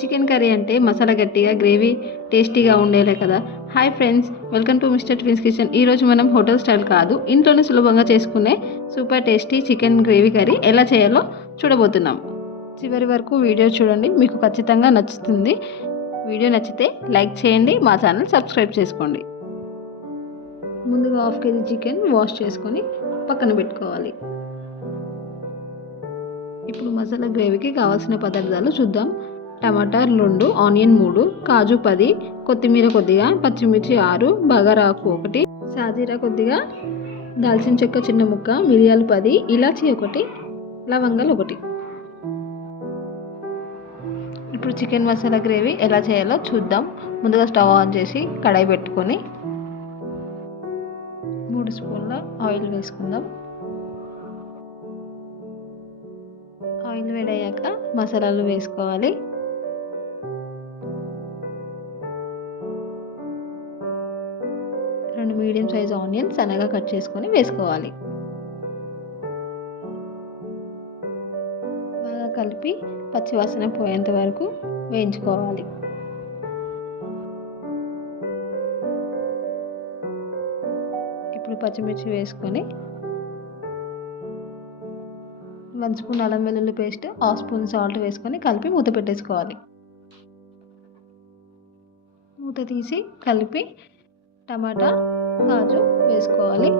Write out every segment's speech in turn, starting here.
Chicken curry అంటే మసాలా గట్టిగా gravy టేస్టీగా ఉండేలే కదా. Hi friends, welcome to mister twins kitchen. ఈరోజు మనం హోటల్ స్టైల్ కాదు, ఇంట్లోనే సులభంగా చేసుకునే super tasty chicken gravy curry ఎలా చేయాలో చూడబోతున్నాం. చివరి వరకు వీడియో చూడండి, మీకు ఖచ్చితంగా నచ్చుతుంది. వీడియో నచ్చితే లైక్ చేయండి, మా ఛానల్ సబ్స్క్రైబ్ చేసుకోండి. ముందుగా 1/2 kg చికెన్ వాష్ చేసుకొని పక్కన పెట్టుకోవాలి. ఇప్పుడు మసాలా గ్రేవీకి కావాల్సిన పదార్థాలు చూద్దాం. టమాటాలు 2, ఆనియన్ 3, కాజు 10, కొత్తిమీర కొద్దిగా, పచ్చిమిర్చి 6, బగారాకు 1, సాజీరా కొద్దిగా, దాల్చిన చెక్క చిన్న ముక్క, మిరియాలు 10, ఇలాచీ 1, లవంగాలు 1. ఇప్పుడు చికెన్ మసాలా గ్రేవీ ఎలా చేయాలో చూద్దాం. ముందుగా స్టవ్ ఆన్ చేసి కడాయి పెట్టుకొని 3 స్పూన్ల ఆయిల్ వేసుకుందాం. ఆయిల్ వేడయ్యాక మసాలాలు వేసుకోవాలి. రెండు మీడియం సైజ్ ఆనియన్స్ సన్నగా కట్ చేసుకొని వేసుకోవాలి. బాగా కలిపి పచ్చివాసన పోయేంత వరకు వేయించుకోవాలి. ఇప్పుడు పచ్చిమిర్చి వేసుకొని 1 స్పూన్ అల్లం వెల్లుల్లి పేస్ట్, 1/2 స్పూన్ సాల్ట్ వేసుకొని కలిపి మూత పెట్టేసుకోవాలి. మూత తీసి కలిపి టమాటా, కాజు వేసుకోవాలి.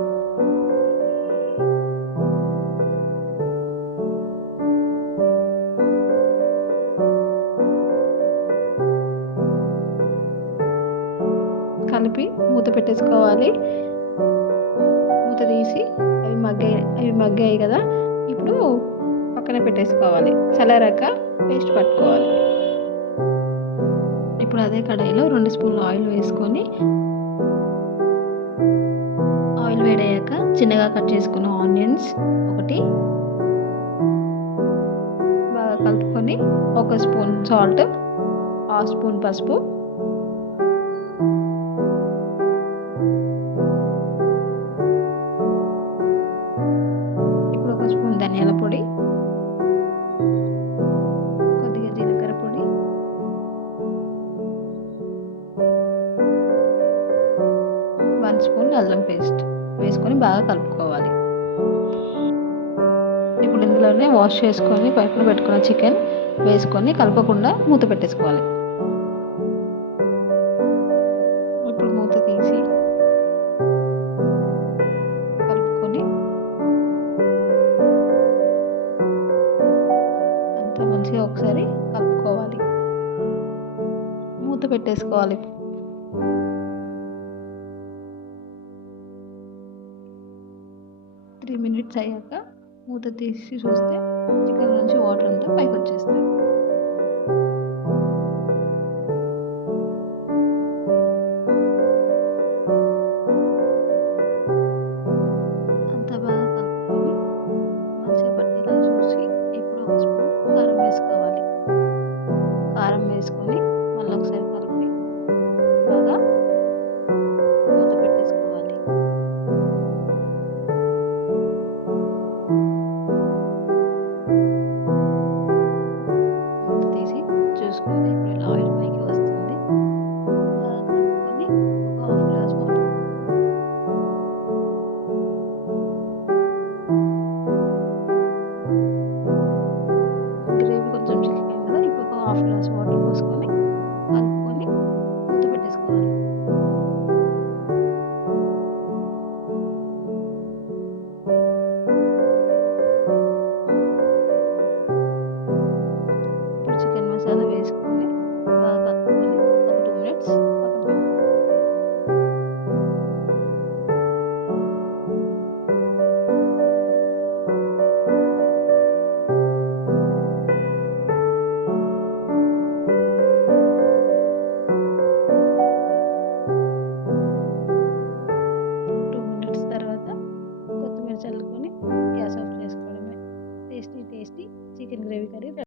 కలిపి మూత పెట్టేసుకోవాలి. మూత తీసి అవి మగ్గాయి కదా, ఇప్పుడు పక్కన పెట్టేసుకోవాలి. చల్లారాక పేస్ట్ పట్టుకోవాలి. ఇప్పుడు అదే కడాయిలో 2 స్పూన్ల ఆయిల్ వేసుకొని ఆయిల్ వేడయ్యాక చిన్నగా కట్ చేసుకున్న ఆనియన్స్ 1 బాగా కలుపుకొని 1 స్పూన్ సాల్ట్, 1/2 స్పూన్ పసుపు, ఇప్పుడు 1 స్పూన్ ధనియాల పొడి, కొద్దిగా జీలకర్ర పొడి, వన్ స్పూన్ అల్లం పేస్ట్ వేసుకొని బాగా కలుపుకోవాలి. ఇప్పుడు ఇందులోనే వాష్ చేసుకొని పక్కన పెట్టుకున్న చికెన్ వేసుకొని కలపకుండా మూత పెట్టేసుకోవాలి. ఇప్పుడు మూత తీసి కలుపుకొని అంతా మంచిగా ఒకసారి కలుపుకోవాలి. మూత పెట్టేసుకోవాలి. త్రీ మినిట్స్ అయ్యాక మూత తీసి చూస్తే చికెన్ నుంచి వాటర్ అంతా పైకి వచ్చేస్తాయి. అంతా బాగా కలుపుకొని మంచిగా పట్టేలా చూసి ఇప్పుడు 1 స్పూన్ కారం వేసుకోవాలి. కారం వేసుకొని మళ్ళీ ఒకసారి కలిపి బాగా మూత పెట్టేసుకోవాలి. చూసుకొని ఇప్పుడు ఇలా ఆయిల్ పైకి వస్తుంది. బాగా కలుపుకొని ఒక 1/2 గ్లాస్ వాటర్, గ్రేవీ కొంచెం చికెన్ కదా, ఇప్పుడు ఒక 1/2 గ్లాస్ వాటర్ పోసుకొని